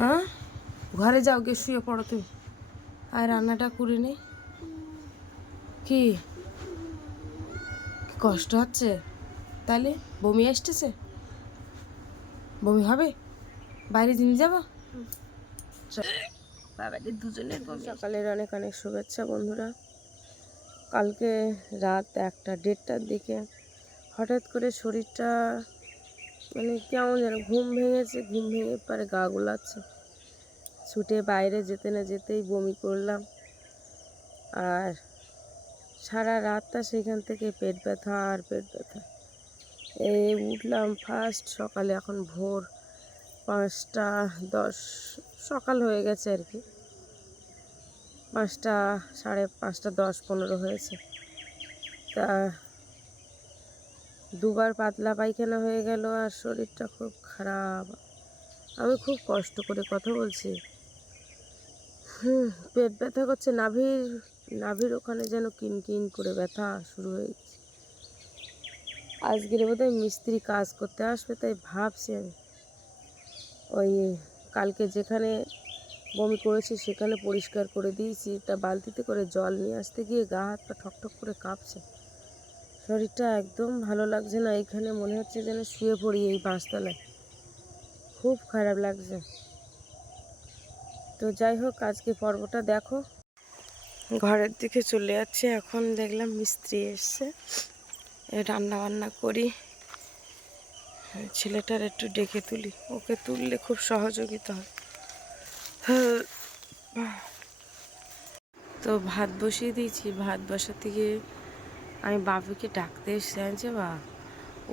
হ্যাঁ, ঘরে যাও, গিয়ে শুয়ে পড়ো তুমি। আর রান্নাটা করে নেই। কি কষ্ট হচ্ছে? তাহলে বমি আসতেছে? বমি হবে? বাইরে নিয়ে যাবো? বাবাদের দুজনের বমি। সকালের অনেক অনেক শুভেচ্ছা বন্ধুরা। কালকে রাত 1টা-1:30টার দিকে হঠাৎ করে শরীরটা মানে কেমন যেন ঘুম ভেঙেছে, ঘুম ভেঙে পরে গা গোলাচ্ছে। ছুটে বাইরে যেতে না যেতেই বমি করলাম। আর সারা রাতটা সেখান থেকে পেট ব্যথা আর পেট ব্যথা। এই উঠলাম ফার্স্ট সকালে, এখন ভোর 5টা 10 সকাল হয়ে গেছে আর কি। 5টা, সাড়ে 5টা 10-15 হয়েছে। তা দুবার পাতলা পায়খানা হয়ে গেল আর শরীরটা খুব খারাপ। আমি খুব কষ্ট করে কথা বলছি। পেট ব্যথা করছে, নাভির ওখানে যেন কিনকিন করে ব্যথা শুরু হয়ে গেছে। আজকের বোধহয় মিস্ত্রি কাজ করতে আসবে, তাই ভাবছি আমি ওই কালকে যেখানে বমি করেছি সেখানে পরিষ্কার করে দিয়েছি। তা বালতিতে করে জল নিয়ে আসতে গিয়ে গা হাত পা ঠকঠক করে কাঁপছে। শরীরটা একদম ভালো লাগছে না। এখানে মনে হচ্ছে যেন শুয়ে পড়ি এই 5তলায়। খুব খারাপ লাগছে। তো যাই হোক, আজকে পর্বটা দেখো। ঘরের দিকে চলে যাচ্ছে। এখন দেখলাম মিস্ত্রি এসছে, রান্না বান্না করি। ছেলেটার একটু ডেকে তুলি, ওকে তুললে খুব সহযোগিতা হয়। তো ভাত বসিয়ে দিয়েছি। ভাত বসাতে গিয়ে আমি বাবুকে ডাকতে এসে আনছে, বা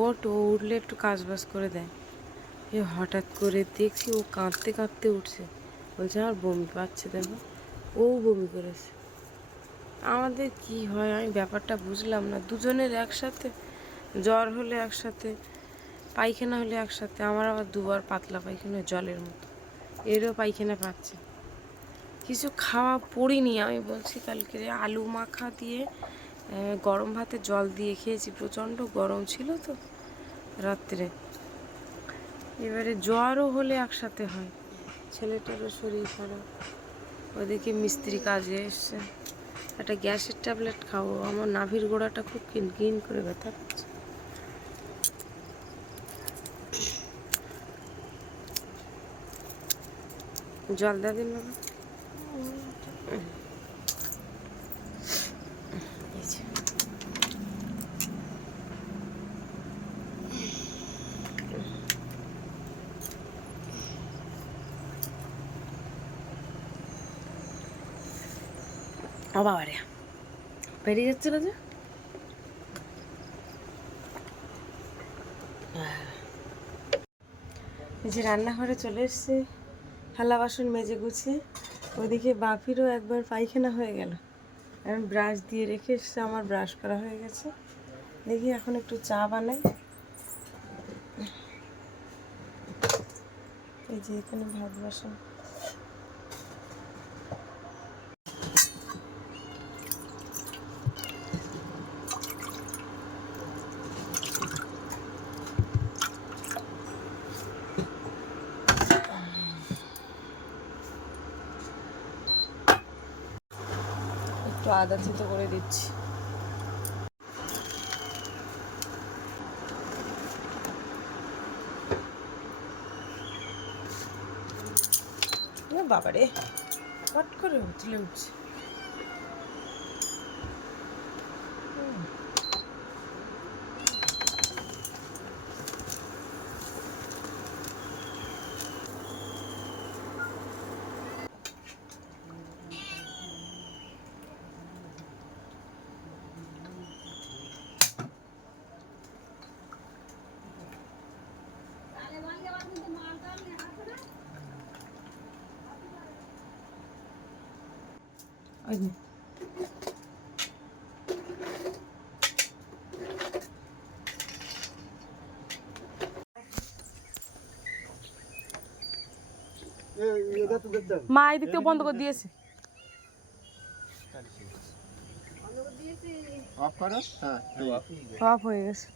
ও উঠলে একটু কাজবাজ করে দেয়। এ হঠাৎ করে দেখছি ও কাঁদতে কাঁদতে উঠছে, বলছে আমার বমি পাচ্ছে। দেখো, ও বমি করেছে। আমাদের কি হয় আমি ব্যাপারটা বুঝলাম না। দুজনের একসাথে জ্বর হলে একসাথে, পায়খানা হলে একসাথে। আমার আবার দুবার পাতলা পায়খানা জলের মতো, এরও পায়খানা পাচ্ছে। কিছু খাওয়া পড়িনি। আমি বলছি কালকে আলু মাখা দিয়ে গরম ভাতে জল দিয়ে খেয়েছি, প্রচণ্ড গরম ছিল তো রাত্রে। এবারে জ্বরও হলে একসাথে হয়। ছেলেটারও শরীর খারাপ, ওদিকে মিস্ত্রি কাজে এসছে। একটা গ্যাসের ট্যাবলেট খাবো। আমার নাভির গোড়াটা খুব কিনকিন করে ব্যথা করছে। জল দেওয়া দিন বাবা। ও বাবা রে, বেরিয়ে যাচ্ছে না যে। এই যে রান্নাঘরে চলে এসছে, থালা বাসন মেজে গুছিয়ে। ওদিকে বাপিরও একবার পায়খানা হয়ে গেল। আমি ব্রাশ দিয়ে রেখে এসছে, আমার ব্রাশ করা হয়ে গেছে। দেখি এখন একটু চা বানাই। এই যে এখানে ভাত বাসন। একটু আদা থেতো করে দিচ্ছি। বাবারে, কট করে উঠলে উঠছে। মা এদিক থেকে বন্ধ করে দিয়েছে। অফ হয়ে গেছে।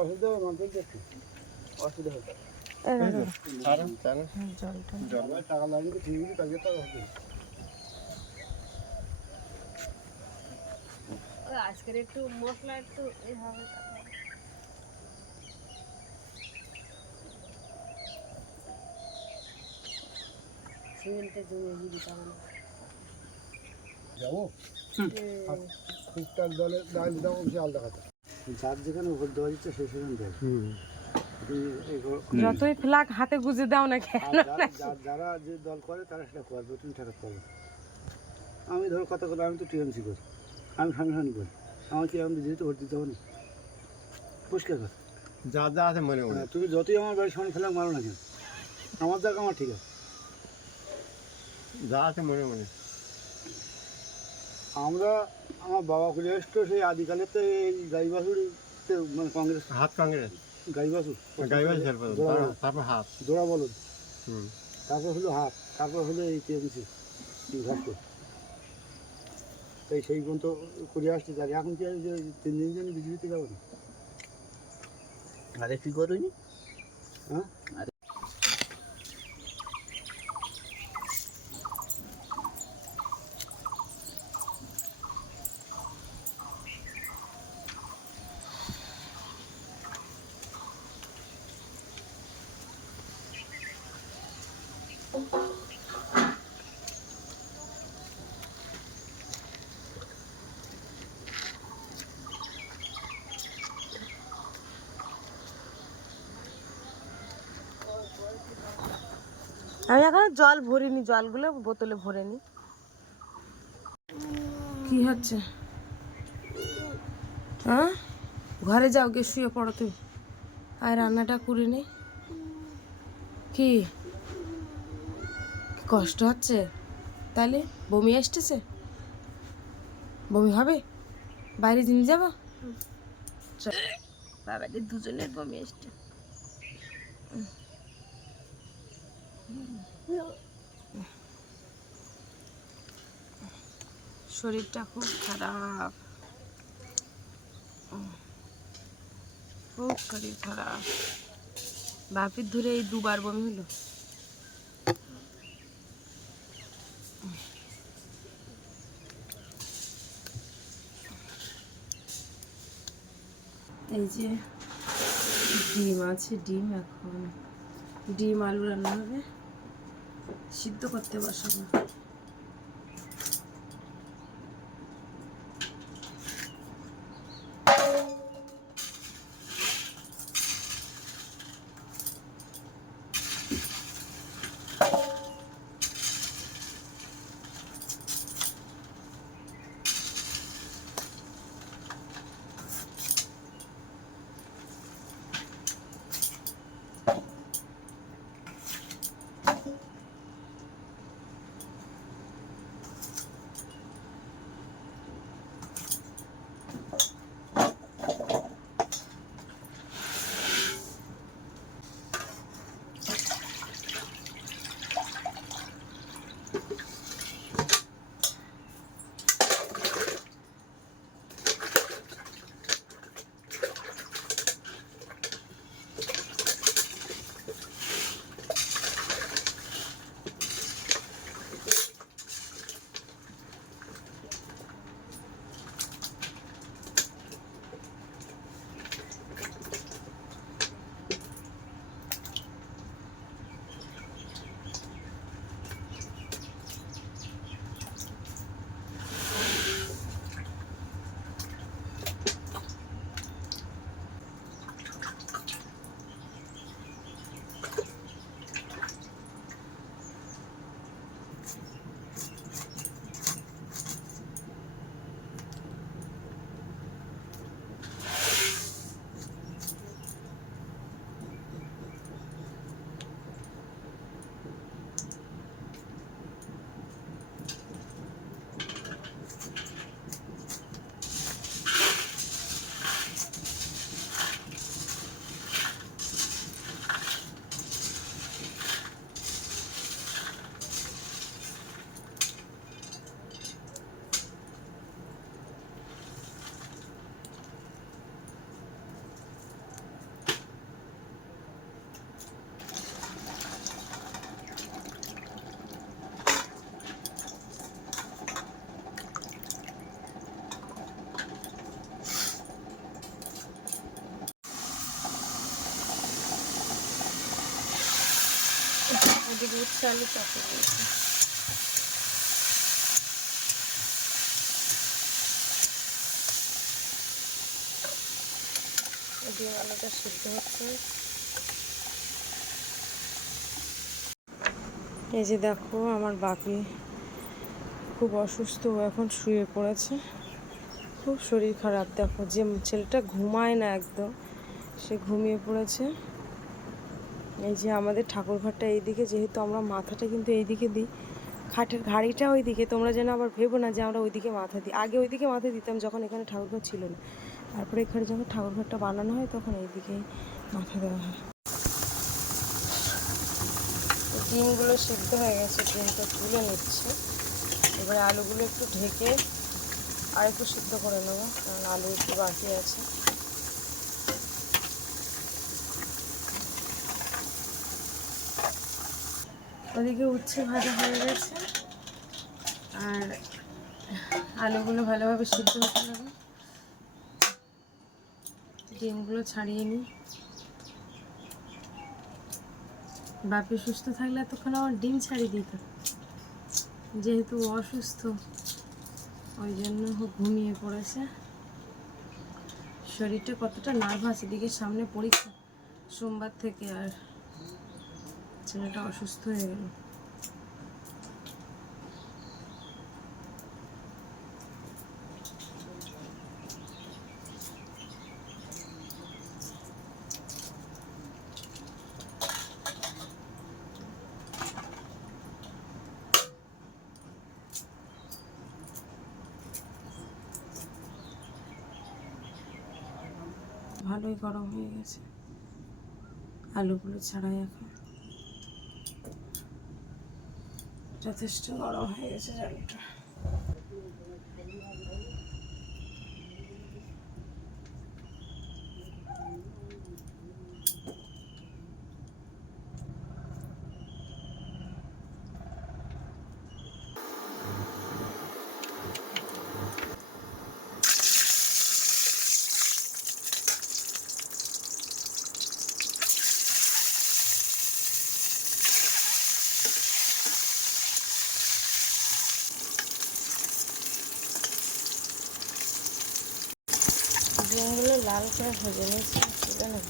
অসুবিধা হবে মানুষের দেখতে অসুবিধা হবে টাকা লাগবে তো ঠিক আছে তাকে তো হবে আজকের একটু মশলা একটু হবে সিমেন্টে জমিয়ে দিয়ে দিতে হবে যাবো টুকটাক দলে ডাল দাও সে আলাদা কথা যার যেখানে ভোট দেওয়া যাচ্ছে সে সেখানে দেয় যতই ফ্ল্যাগ হাতে গুজে দাও না কেন যারা যে দল করে তারা সেটা করবে তুমি ঠেকাতে পারবে আমি ধরো কথা কথা আমি তো টিএমসি করি আমি সাংসারিক করি আমার কি আমি যেহেতু ভোট দিতে হবে না পরিষ্কার কথা যা যা আছে মনে মনে তুমি যতই আমার বাড়ির সামনে ফেলাক মারো না কেন আমার জায়গা আমার ঠিক আছে যা আছে মনে মনে আমরা আমার বাবা খুলে এসতো সেই আদিকালেতে এই গাই বাছুরিতে মানে কংগ্রেস হাত কংগ্রেস গাই বাছুর তারপর হাত জোড়া বলদ হুম তারপর হলো হাত তারপর হলো এই টিএমসি ঘাটপুর এই সেই পর্যন্ত করে আসছে তার এখন কি যে 3 দিন জন্য বিজেপিতে যাবো না আরে কি করুনি হ্যাঁ আমি এখন জল ভরিনি জলগুলো বোতলে ভরে নি কি হচ্ছে হ্যাঁ ঘরে যাও গিয়ে শুয়ে পড়ো তুমি আর রান্নাটা করে নি কি কষ্ট হচ্ছে তাহলে বমি আসতেছে বমি হবে বাইরে জিনিস যাবো বাবাদের দুজনের বমি আসছে শরীরটা খুব খারাপ খুব শরীর খারাপ বাপির ধরে এই 2 বার বমি হলো এই যে ডিম আছে ডিম এখন ডিম আলু রান্না হবে সিদ্ধ করতে বসাবো এদিকে উচ্ছে আলু চাষে দিয়েছি। এদিকে আলুটা সিদ্ধ হচ্ছে। এই যে দেখো আমার বাপি খুব অসুস্থ, ও এখন শুয়ে পড়েছে, খুব শরীর খারাপ। দেখো যে ছেলেটা ঘুমায় না একদম, সে ঘুমিয়ে পড়েছে। এই যে আমাদের ঠাকুরঘরটা এইদিকে, যেহেতু আমরা মাথাটা কিন্তু এইদিকে দিই, খাটের ঘাড়িটা ওইদিকে, তোমরা যেন আবার ভেবো না যে আমরা ওইদিকে মাথা দিই। আগে ওইদিকে মাথা দিতাম যখন এখানে ঠাকুরঘর ছিল না, তারপরে এখানে যখন ঠাকুরঘরটা বানানো হয় তখন এইদিকেই মাথা দেওয়া হয়। ডিমগুলো সিদ্ধ হয়ে গেছে, ডিমটা তুলে নিচ্ছে। এবারে আলুগুলো একটু ঢেকে আর একটু সিদ্ধ করে নেবো, কারণ আলু একটু বাকি আছে। ওদিকে উচ্ছে ভাজা হয়ে গেছে, আর আলুগুলো ভালোভাবে সিদ্ধ হতে হবে। ডিমগুলো ছাড়িয়ে নিই। বাপি সুস্থ থাকলে এতক্ষণ আমার ডিম ছাড়িয়ে দিত, যেহেতু অসুস্থ ওই জন্য ঘুমিয়ে পড়েছে। শরীরটা কতটা নার্ভাস, এদিকে সামনে পরীক্ষা সোমবার থেকে, আর ছেলেটা অসুস্থ হয়ে গেল। ভালোই গরম হয়ে গেছে, আলুগুলো ছাড়াই এখন যথেষ্ট গরম হয়ে গেছে জলটা। ডিমগুলো লাল করে ভেজে নিয়েছি, তুলে নেব।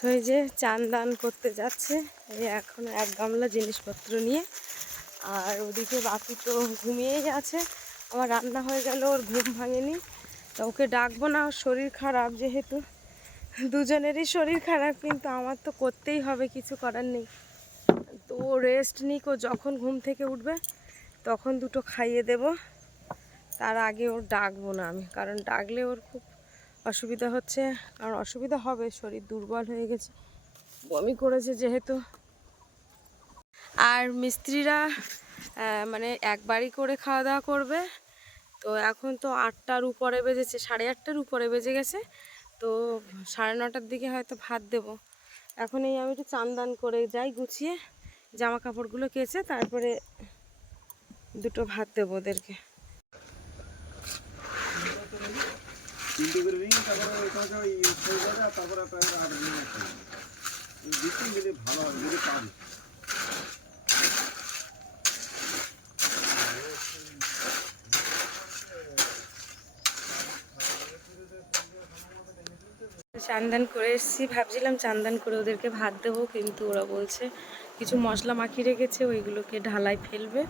তো এই যে চান দান করতে যাচ্ছে, এই এখন এক গামলা জিনিসপত্র নিয়ে। আর ওদিকে বাকি তো ঘুমিয়েই আছে। আমার রান্না হয়ে গেল, ওর ঘুম ভাঙেনি, তা ওকে ডাকবো না, ওর শরীর খারাপ যেহেতু, দুজনেরই শরীর খারাপ, কিন্তু আমার তো করতেই হবে, কিছু করার নেই। তো ও রেস্ট নিক, ও যখন ঘুম থেকে উঠবে তখন দুটো খাইয়ে দেব, তার আগে ওর ডাকবো না আমি, কারণ ডাকলে ওর খুব অসুবিধা হচ্ছে। কারণ অসুবিধা হবে, শরীর দুর্বল হয়ে গেছে, বমি করেছে যেহেতু। আর মিস্ত্রিরা মানে একবারই করে খাওয়া দাওয়া করবে। তো এখন তো 8টার উপরে বেজেছে, 8:30টার উপরে বেজে গেছে, তো 9:30টার দিকে হয়তো ভাত দেব। এখন এই আমি একটু চান দান করে যাই, গুছিয়ে জামা কাপড়গুলো কেচে তারপরে দুটো ভাত দেবো ওদেরকে। চান্দান করে এসেছি, ভাবছিলাম চান্দান করে ওদেরকে ভাত দেবো, কিন্তু ওরা বলছে কিছু মশলা মাখিয়ে রেখেছে, ওইগুলোকে ঢালাই ফেলবে।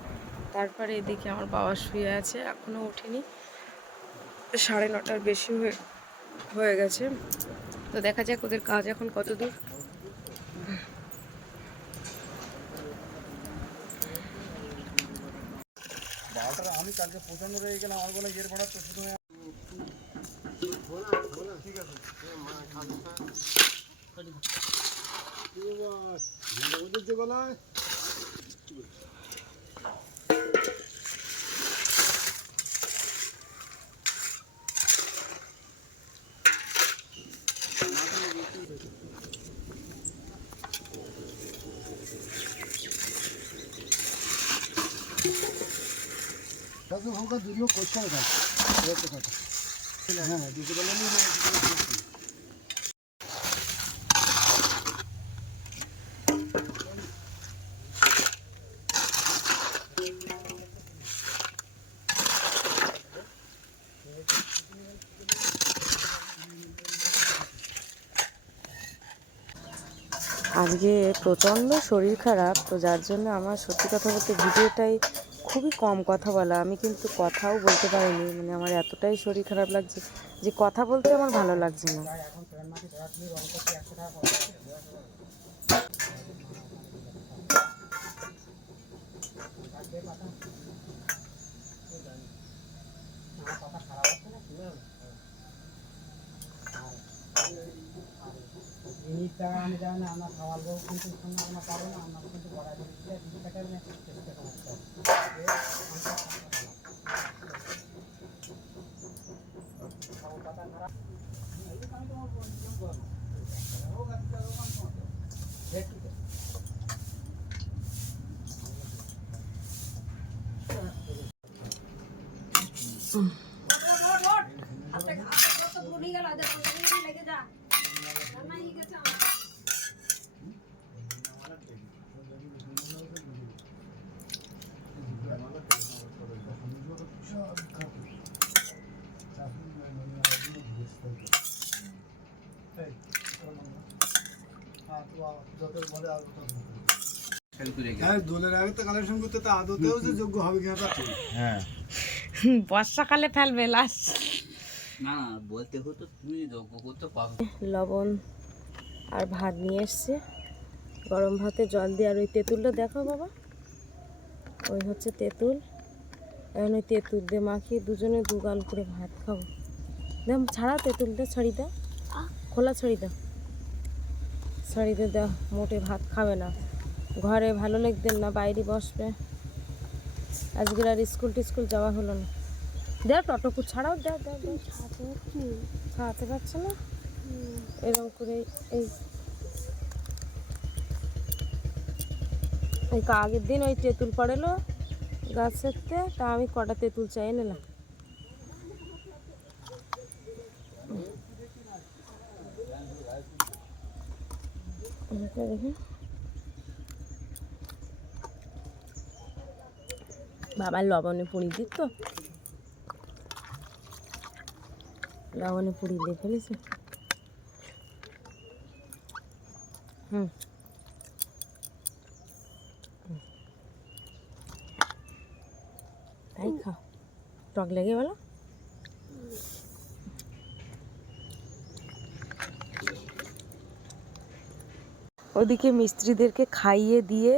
তারপরে এদিকে আমার বাবা শুয়ে আছে, এখনও ওঠেনি, 9:30টার বেশি হয়ে গেছে। তো দেখা যাক ওদের কাজ এখন কত দূর। আমি কালকে 55 রয়ে গেলাম, আমার বলে এর ভাড়া তো শুধু ঠিক আছে। যে গলায় হালকা দুটো কোচ করে থাকে হ্যাঁ দুটো বেলা আজকে প্রচণ্ড শরীর খারাপ, তো যার জন্য আমার সত্যি কথা বলতে ভিডিওটাই খুবই কম কথা বলা। আমি কিন্তু কথাও বলতে পারিনি, মানে আমার এতটাই শরীর খারাপ লাগছে যে কথা বলতে আমার ভালো লাগছে না। আমি জানি না আমরা খাওয়ার লোক কিন্তু আমরা পাবো না, আমরা কিন্তু বড়াই দিচ্ছি দোলের আগে তো কালেকশন করতে তো আদতেও যে যোগ্য হবে কিনা তা ঠিক। হ্যাঁ বর্ষাকালে ফেলবে লাস্ট। না না বলতে হতো তুমি যোগ্য করতে পারো। লবণ আর ভাত নিয়ে এসছে, গরম ভাতে জল দিয়ে। আর ওই তেঁতুলটা দেখো বাবা, ওই হচ্ছে তেঁতুল। এখন ওই তেঁতুল দিয়ে মাখিয়ে দুজনে দু গাল করে ভাত খাবো। দেখ ছাড়া তেঁতুলটা, ছাড়ি দাও, খোলা ছাড়ি দাও, ছাড়িতে দাও। মোটে ভাত খাবে না, ঘরে ভালো লাগবে না, বাইরে বসবে। আজকের আর স্কুল টিস্কুল যাওয়া হলো না। দেখ টটকু ছাড়াও, দেখ দেখ দেখ খাওয়াতে পারছে না এরকম করে। এই আগের দিন ওই তেঁতুল পড়েলো গাছেতে, তা আমি কটা তেঁতুল চাই নিলাম। দেখুন বাবার লবণে পুড়ি দিত, লবণে পুড়ি দিয়ে ফেলেছে। তাই খাও, টক লেগে বলো। ওদিকে মিস্ত্রিদেরকে খাইয়ে দিয়ে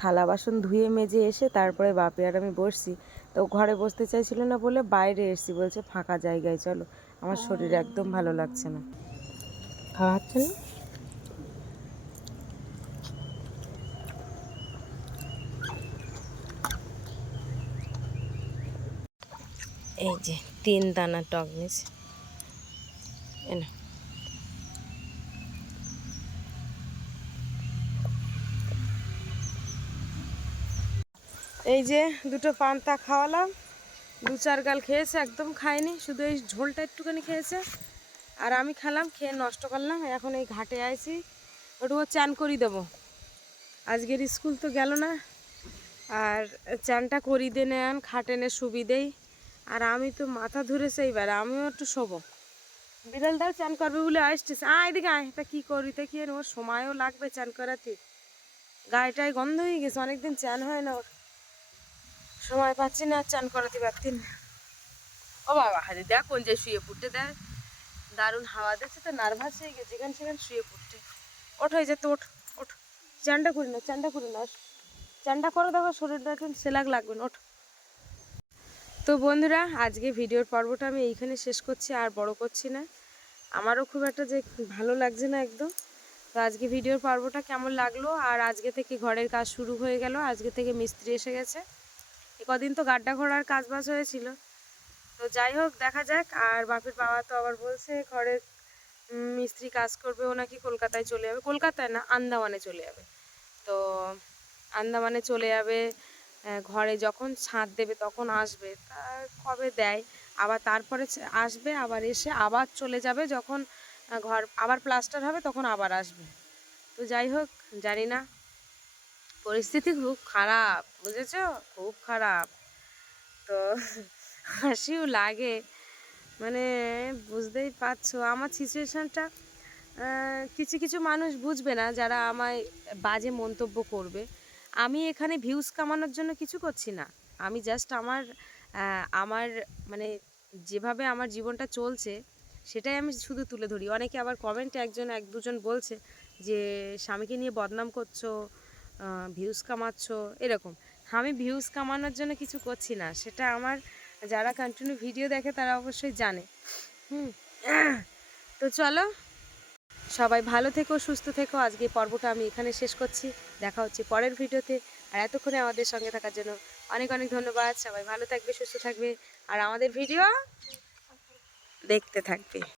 থালা বাসন ধুয়ে মেজে এসে তারপরে বাপি আর আমি বসছি। তো ঘরে বসতে চাইছিল না বলে বাইরে এসছি, বলছে ফাঁকা জায়গায় চলো, আমার শরীর একদম ভালো লাগছে না। খাওয়াচ্ছে না, এই যে 3 দানা টক নিয়েছে। এই যে দুটো পান্তা খাওয়ালাম, 2-4 গাল খেয়েছে, একদম খায়নি, শুধু এই ঝোলটা একটুখানি খেয়েছে। আর আমি খেলাম, খেয়ে নষ্ট করলাম। এখন এই ঘাটে আইছি, ওটুকু চান করি দেবো। আজকের স্কুল তো গেল না, আর চানটা করি দে নেন খাটেনে সুবিধেই। আর আমি তো মাথা ধরেছে, এইবার আমিও একটু শোবো। বিড়ালটাও চান করবে বলে আসতেছে, এদিকে আয়। তা কী করি, তা কি আর ওর সময়ও লাগবে চান করাতে, গায়েটায় গন্ধ হয়ে গেছে, অনেকদিন চান হয় না, ওর সময় পাচ্ছি না, চান করাতে পারছি না। ও বাবা হারি দেখ কোন যে শুয়ে পড়তে, দেখ দারুণ হাওয়া দিচ্ছে তো, নার্ভাস হয়ে গেছে, যেখানে সেখানে শুয়ে পড়তে। ওঠ হয়ে যেত, ওঠ ওঠ, চানটা করি না, চানটা করি না, চানটা করো, দেখো শরীরটা এখন সেলাগ লাগবে না, ওঠ। তো বন্ধুরা, আজকে ভিডিওর পর্বটা আমি এইখানে শেষ করছি, আর বড় করছি না। আমারও খুব একটা যে ভালো লাগছে না একদম, তো আজকে ভিডিওর পর্বটা কেমন লাগলো, আর আজকে থেকে ঘরের কাজ শুরু হয়ে গেল, আজকে থেকে মিস্ত্রি এসে গেছে। কদিন তো গাড্ডা ঘোড়ার কাজ বাজ হয়েছিল, তো যাই হোক দেখা যাক। আর বাপের বাবা তো আবার বলছে ঘরের মিস্ত্রি কাজ করবে, ও নাকি কলকাতায় চলে যাবে, কলকাতায় না আন্দামানে চলে যাবে। তো আন্দামানে চলে যাবে, ঘরে যখন ছাদ দেবে তখন আসবে, তা কবে দেয়, আবার তারপরে আসবে, আবার এসে আবার চলে যাবে, যখন ঘর আবার প্লাস্টার হবে তখন আবার আসবে। তো যাই হোক, জানি না, পরিস্থিতি খুব খারাপ, বুঝেছো, খুব খারাপ। তো হাসিও লাগে, মানে বুঝতেই পারছো আমার সিচুয়েশানটা। কিছু কিছু মানুষ বুঝবে না যারা আমায় বাজে মন্তব্য করবে। আমি এখানে ভিউজ কামানোর জন্য কিছু করছি না, আমি জাস্ট আমার মানে যেভাবে আমার জীবনটা চলছে সেটাই আমি শুধু তুলে ধরি। অনেকে আবার কমেন্টে এক দুজন বলছে যে স্বামীকে নিয়ে বদনাম করছো, ভিউজ কামাচ্ছ, এরকম। আমি ভিউজ কামানোর জন্য কিছু করছি না, সেটা আমার যারা কন্টিনিউ ভিডিও দেখে তারা অবশ্যই জানে। তো চলো, সবাই ভালো থেকো, সুস্থ থেকো। আজকে পর্বটা আমি এখানে শেষ করছি, দেখা হচ্ছে পরের ভিডিওতে। আর এতক্ষণে আমাদের সঙ্গে থাকার জন্য অনেক অনেক ধন্যবাদ। সবাই ভালো থাকবে, সুস্থ থাকবে, আর আমাদের ভিডিও দেখতে থাকবে।